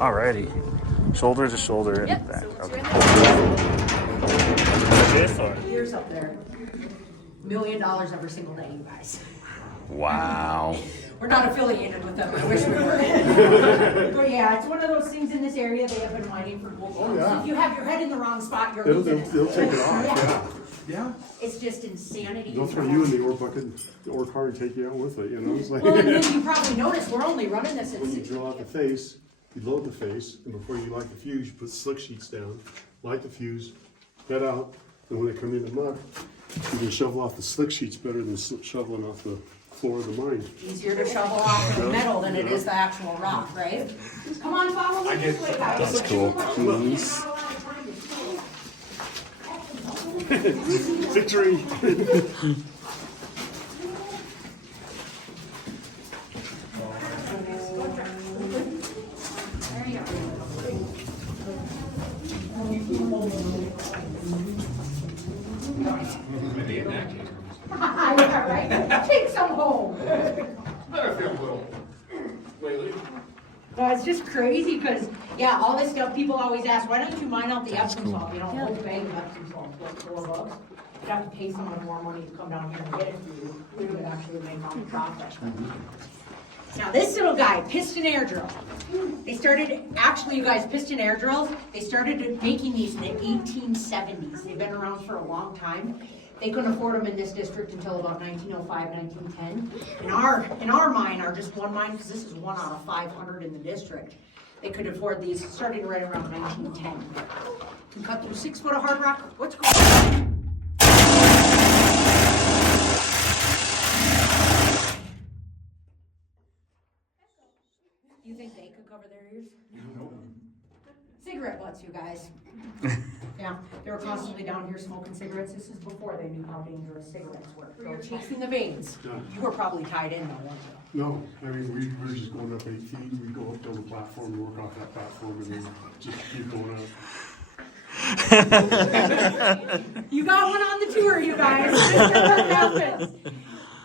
Alrighty. Shoulder to shoulder Yep, and back. so it's Okay. right Here's up there. $1 million every single day, you guys. Wow. We're not affiliated with them. I wish we were. But yeah, it's one of those things in this area. They have been mining for gold. Oh, yeah. If you have your head in the wrong spot, you're They'll losing it. take it off, yeah. It's just insanity. They'll throw you in the ore bucket, the ore car, and take you out with it, you know? It's like, Well, and then you probably noticed we're only running this at when you 60. drill out the face, you load the face, and before you light the fuse, you put slick sheets down, light the fuse, head out, and when they come in the mud, you can shovel off the slick sheets better than shoveling off the floor of the mine. Easier to shovel off the metal than it is the actual rock, right? Come on, follow me this way, guys. That's cool. Please. Victory! There you go. Yeah, right? Take some home. I feel a little lately. No, it's just crazy because, yeah, all this stuff, people always ask, why don't you mine out the Epsom salt? You know, a whole bag of Epsom salt, like $4. You'd have to pay someone more money to come down here and get it for you. We would actually make all the profit. Now this little guy, piston air drill. They started, actually you guys, piston air drills, they started making these in the 1870s. They've been around for a long time. They couldn't afford them in this district until about 1905, 1910. In our mine, our just one mine, because this is 1 out of 500 in the district, they could afford these starting right around 1910. Can cut through 6 foot of hard rock. What's going on? You think they could cover their ears? Cigarette butts, you guys. Yeah, they were constantly down here smoking cigarettes. This is before they knew how dangerous cigarettes were. They were chasing the veins. Yeah. You were probably tied in though, weren't you? No, I mean, we were just going up 8 feet, we go up to the platform, work off that platform, and then just keep going up. You got one on the tour, you guys. This is what happens.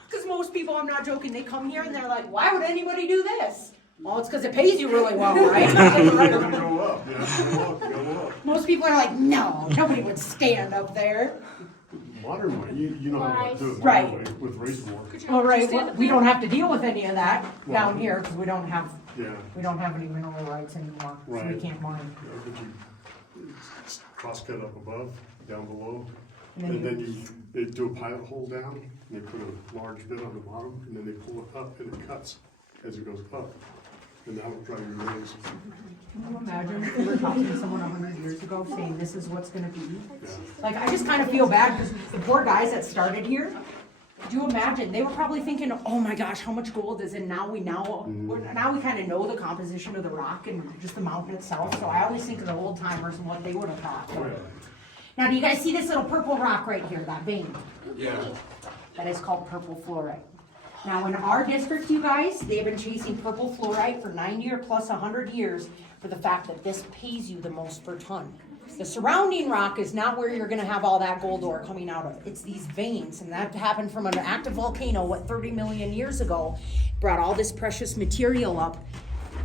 Because most people, I'm not joking, they come here and they're like, why would anybody do this? Well, it's because it pays you really well, right? You're gonna go up, yeah, go up. Most people are like, no, nobody would stand up there. Modern way, you know how to do it Right. modern way with race war. Well, right, we don't have to deal with any of that down here because we don't have any mineral rights anymore, so we Right. can't mine. Yeah, but you cross cut up above, down below, And and then they do a pilot hole down, and they put a large bit on the bottom, and then they pull it up, and it cuts as it goes up. And that will drive your nose. Can you imagine if we were talking to someone 100 years ago saying this is what's gonna be? Yeah. Like, I just kind of feel bad because the poor guys that started here, do you imagine, they were probably thinking, oh my gosh, how much gold is in, now we kind of know the composition of the rock and just the mountain itself, so I always think of the old timers and what they would have thought. Oh, yeah. Now, do you guys see this little purple rock right here, that vein? Yeah. That is called purple fluorite. Now, in our district, you guys, they've been chasing purple fluorite for 90 or plus 100 years for the fact that this pays you the most per ton. The surrounding rock is not where you're gonna have all that gold ore coming out of. It's these veins, and that happened from an active volcano, 30 million years ago, brought all this precious material up.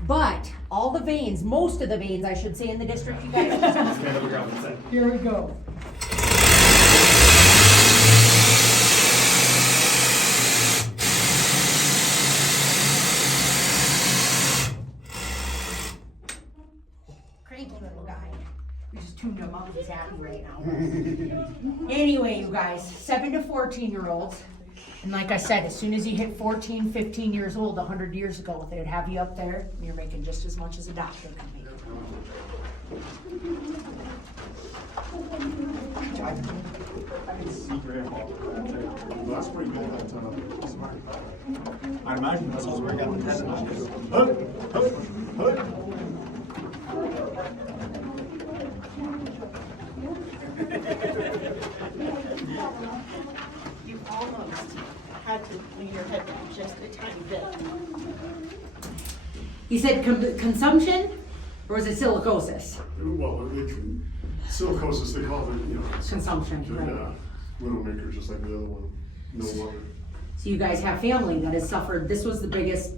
But all the veins, most of the veins, I should say, in the district, you guys. Here we go. Cranky little guy. We just tuned him up. He's happy right now. Anyway, you guys, 7 to 14-year-olds. And like I said, as soon as you hit 14, 15 years old, 100 years ago, they'd have you up there, and you're making just as much as a doctor can make. That's where you go that ton. I imagine that's also where I got the tendonitis. You almost had to lean your head down just a tiny bit. He said consumption, or was it silicosis? Well, silicosis, they call it, Consumption, right. Widowmaker, just like the other one, no water. So you guys have family that has suffered, this was the biggest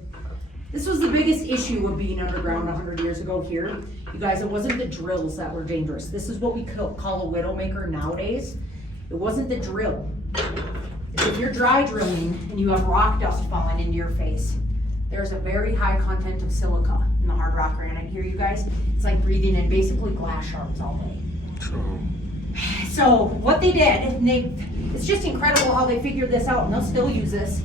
This was the biggest issue of being underground 100 years ago here. You guys, it wasn't the drills that were dangerous. This is what we call a widowmaker nowadays. It wasn't the drill. If you're dry drilling and you have rock dust falling into your face, there's a very high content of silica in the hard rock granite here, you guys. It's like breathing in basically glass shards all day. True. So what they did, and it's just incredible how they figured this out, and they'll still use this.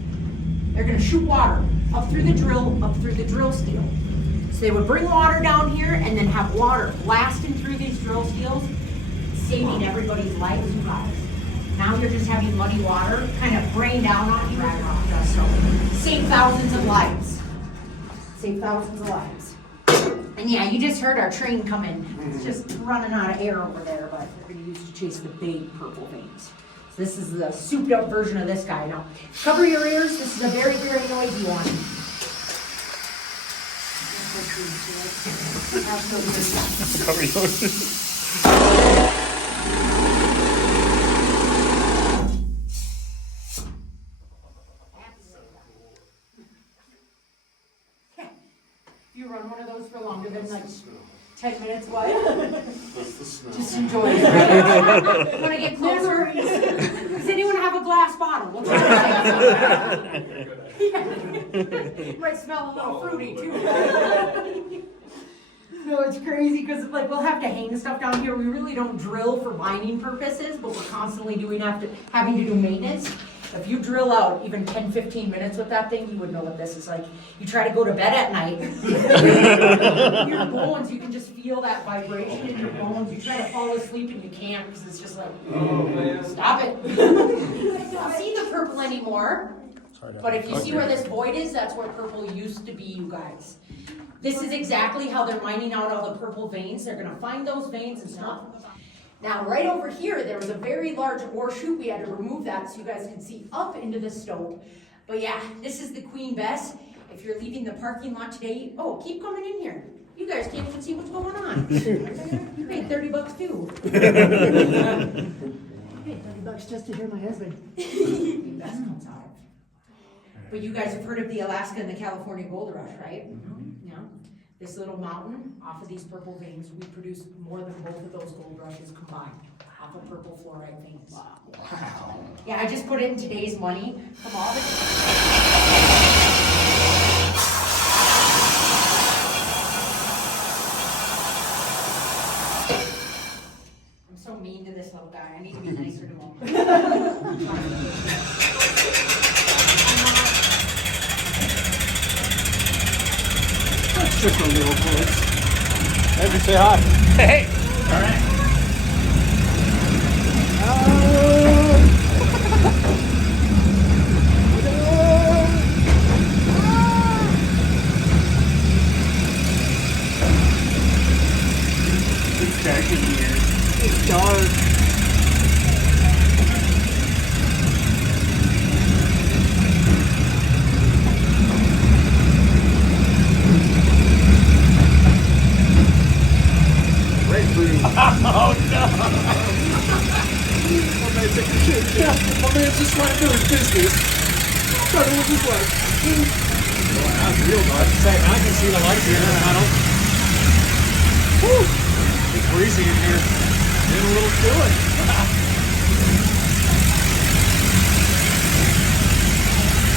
They're gonna shoot water up through the drill steel. So they would bring water down here and then have water blasting through these drill steels, saving everybody's lives, you guys. Now you're just having muddy water kind of rain down on you, dry rock dust. So save thousands of lives. Save thousands of lives. And yeah, you just heard our train coming. It's just running out of air over there, but we're gonna use to chase the big purple veins. So this is the souped up version of this guy. Now, cover your ears. This is a very, very noisy one. Cover yours. If you run one of those for longer than like 10 minutes, what? That's the smell. Just enjoy it. Right? Want to get closer? Does anyone have a glass bottle? We'll try it. Might smell a little fruity too. No, it's crazy because like we'll have to hang stuff down here. We really don't drill for mining purposes, but we're constantly having to do maintenance. If you drill out even 10-15 minutes with that thing, you would know what this is like. You try to go to bed at night. Your bones, you can just feel that vibration in your bones. You try to fall asleep and you can't because it's just like, stop it. I don't see the purple anymore. But if you see where this void is, that's where purple used to be, you guys. This is exactly how they're mining out all the purple veins. They're gonna find those veins and stuff. Now, right over here, there was a very large ore chute. We had to remove that so you guys can see up into the stope. But yeah, this is the Queen Bess. If you're leaving the parking lot today, oh, keep coming in here. You guys can't even see what's going on. You paid $30 too. I paid $30 just to hear my husband. Queen Bess comes out. But you guys have heard of the Alaska and the California gold rush, right? Yeah. This little mountain, off of these purple veins, we produce more than both of those gold rushes combined, off of purple fluorite veins. Wow. Yeah, I just put it in today's money from all the... I'm so mean to this little guy. I need to be nicer to him. Just a little close. Maybe say hi. Hey! All right. It's dark in here. It's dark. Oh no! My man took the shit. Yeah, my man's just trying to do his business. Trying to live his life. That's real dark. I can see the light here in the tunnel. Woo! It's breezy in here. Getting a little chilly.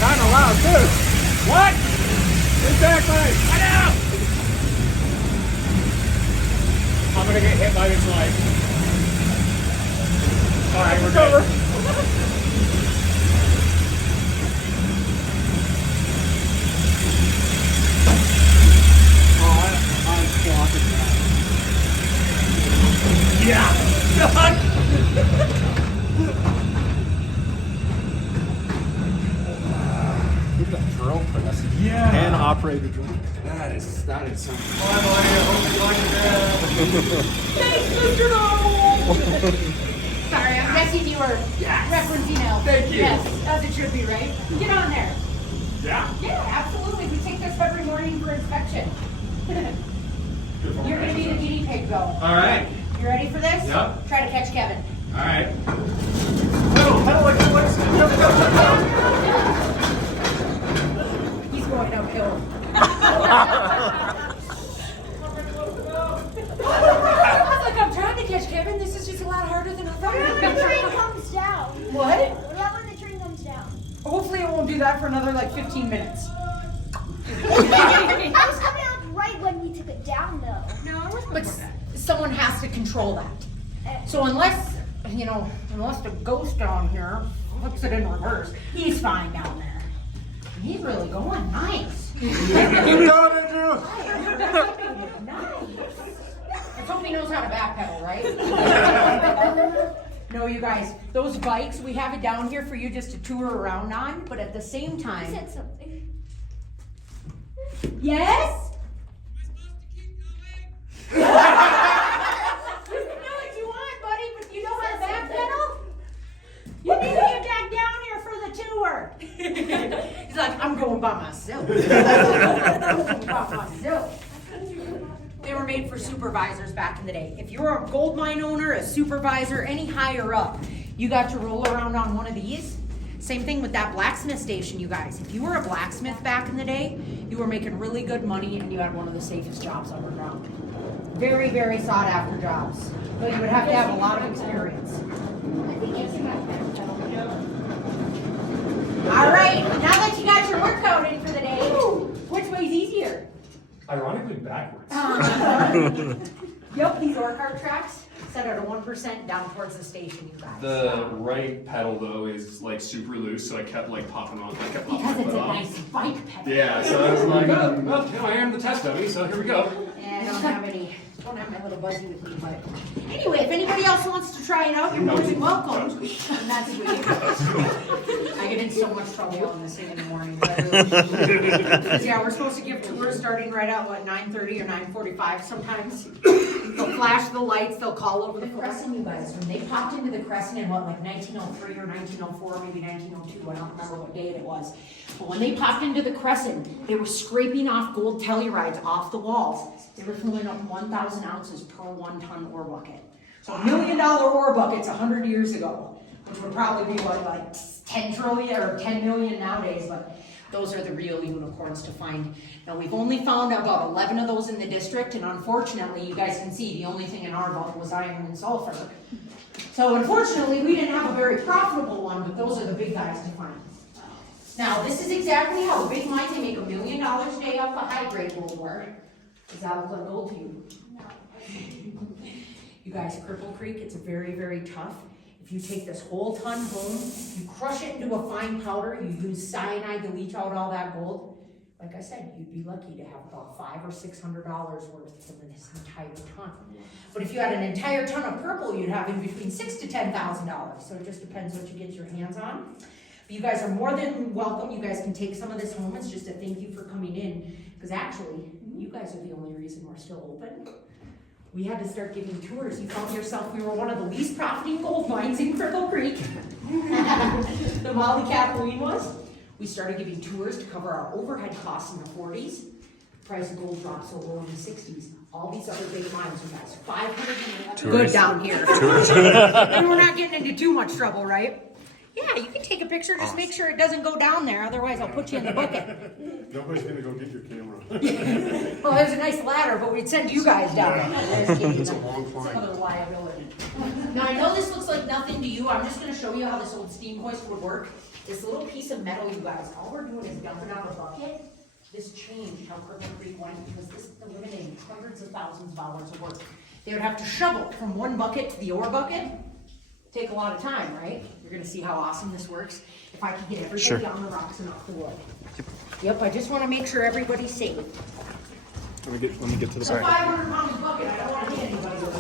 Kind of loud too. What? Exactly. I know. I'm gonna get hit by this light. All right, we're covered. I'm blocking that. Yeah! God! Look at that drill press. Yeah! And operate the drill. That is something. Bye, Mollie. I hope you like that. Thanks, Mr. Noel! Sorry, I'm guessing you were referencing Elf. Thank you. Yes, as it should be, right? Get on there. Yeah. Yeah, absolutely. We take this every morning for inspection. You're gonna be the guinea pig, though. All right. You ready for this? Yep. Try to catch Kevin. All right. He's going uphill. Like I'm trying to catch Kevin. This is just a lot harder than I What when the train thought. comes down? What? What about when the train comes down? Hopefully it won't do that for another like 15 minutes. I was coming up right when we took it down, though. No, it wasn't. But someone has to control that. So unless, unless the ghost down here flips it in reverse, he's fine down there. He's really going nice. Nice. Let's hope he knows how to backpedal, right? No, you guys, those bikes, we have it down here for you just to tour around on, but at the same You time. said something. Yes? You can do what you want, buddy, but you know how to backpedal? You need to get back down here for the tour. He's like, I'm going by myself. They were made for supervisors back in the day. If you're a gold mine owner, a supervisor, any higher up, you got to roll around on one of these. Same thing with that blacksmith station, you guys. If you were a blacksmith back in the day, you were making really good money and you had one of the safest jobs underground. Very, very sought after jobs. But you would have to have a lot of experience. All right, now that you got your workout in for the day, which way's easier? Ironically, backwards. Yep, these ore cart tracks set at a 1% down towards the station, you guys. The right pedal though is like super loose, so I kept like popping on. I kept popping Because my it's foot a off. nice bike pedal. Yeah, so I was like, oh, well, I am the test dummy, so here we go. And I don't have my little buzzy with me, but anyway, if anybody else wants to try it out, you're more than welcome. And that's sweet. I get in so much trouble on this thing in the morning. But I really should. 'Cause, yeah, we're supposed to give tours starting right at what, 9:30 or 9:45 sometimes. They'll flash the lights, they'll call over the crescent, you guys. When they popped into the crescent in what, like 1903 or 1904, maybe 1902, I don't remember what date it was. But when they popped into the crescent, they were scraping off gold tellurides off the walls. They were filling up 1,000 ounces per 1 ton ore bucket. So $1 million ore buckets 100 years ago, which would probably be what, like 10 trillion or 10 million nowadays, but those are the real unicorns to find. Now we've only found about 11 of those in the district, and unfortunately, you guys can see the only thing in our vault was iron and sulfur. So unfortunately, we didn't have a very profitable one, but those are the big guys to find. Now this is exactly how the big mines, they make $1 million a day off the high grade gold ore. Does that look like gold to you? No. You guys, Cripple Creek, it's very, very tough. If you take this whole ton home, you crush it into a fine powder, you use cyanide to leach out all that gold. Like I said, you'd be lucky to have about $500 or $600 worth from this entire ton. But if you had an entire ton of purple, you'd have in between $6,000 to $10,000. So it just depends what you get your hands on. But you guys are more than welcome. You guys can take some of this home. It's just a thank you for coming in. Because actually, you guys are the only reason we're still open. We had to start giving tours. You found yourself, we were one of the least profiting gold mines in Cripple Creek. The Mollie Kathleen was. We started giving tours to cover our overhead costs in the 40s. The price of gold dropped so low in the 60s. All these other big mines, you guys, 500 good down here. And we're not getting into too much trouble, right? Yeah, you can take a picture, just make sure it doesn't go down there, otherwise I'll put you in the bucket. Nobody's gonna go get your camera. Well, there's a nice ladder, but we'd send you guys down. It's a long It's climb. another liability. Now, I know this looks like nothing to you. I'm just gonna show you how this old steam hoist would work. This little piece of metal, you guys, all we're doing is dumping out a bucket. This changed how Cripple Creek went because this eliminated hundreds of thousands of dollars of work. They would have to shovel it from one bucket to the ore bucket. Take a lot of time, right? You're gonna see how awesome this works. If I can get everybody on the rocks and off the wood. Yep, I just wanna make sure everybody's safe. Let me get to the It's a 500-pound bucket, I don't wanna hit anybody with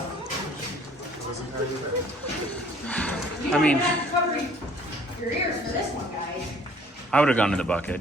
it. You I mean- don't have to cover your ears for this one, guys. I would have gone to the bucket.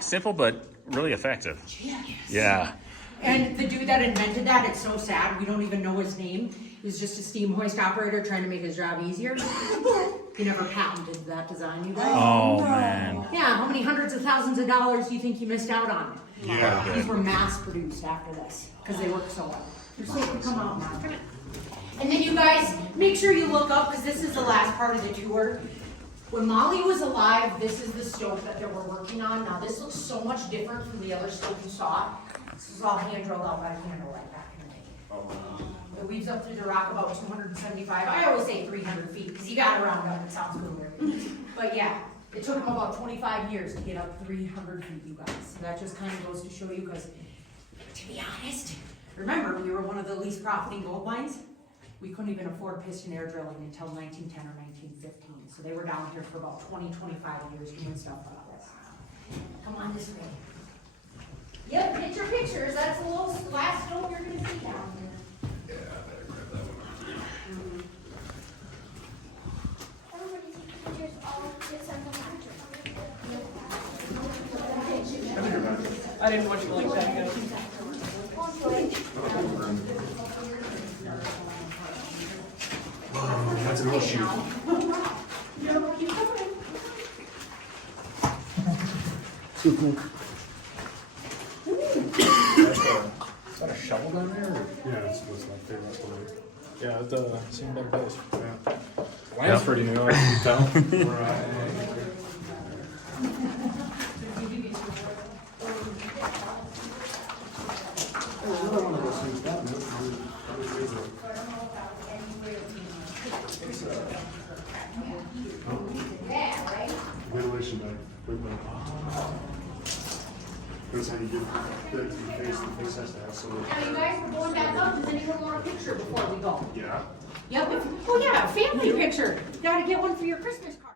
Simple but really effective. Yeah. And the dude that invented that, it's so sad, we don't even know his name. He was just a steam hoist operator trying to make his job easier. He never patented that design, you guys. Oh man. Yeah, how many hundreds of thousands of dollars do you think you missed out on? Yeah. These were mass produced after this, because they work so well. They're supposed to come out now. And then you guys, make sure you look up, because this is the last part of the tour. When Mollie was alive, this is the stove that they were working on. Now this looks so much different from the other stove you saw. This is all hand drilled out by hand right back in the day. It weaves up through the rock about 275. I always say 300 feet, because you gotta round up, it sounds cooler. But yeah, it took them about 25 years to get up 300 feet, you guys. So that just kind of goes to show you, because to be honest, remember, we were one of the least profiting gold mines. We couldn't even afford piston air drilling until 1910 or 1915. So they were down here for about 20, 25 years doing stuff like this. Come on this way. Yep, get your pictures. That's the last stove you're gonna see down here. Everybody take pictures, all get sent them I didn't want you to like that. That's an old shoe. Is that a shovel down there? Or? Yeah, that's what's my favorite one. Yeah, it seemed better days. Yeah. Line's pretty new, I can tell. Right. Yeah, right? Ventilation bag. That's how you get that to the face. The face has to have some. Now you guys, we're going back up. Does anyone want a picture before we go? Yeah. Yep. Oh yeah, family picture. You gotta get one for your Christmas card.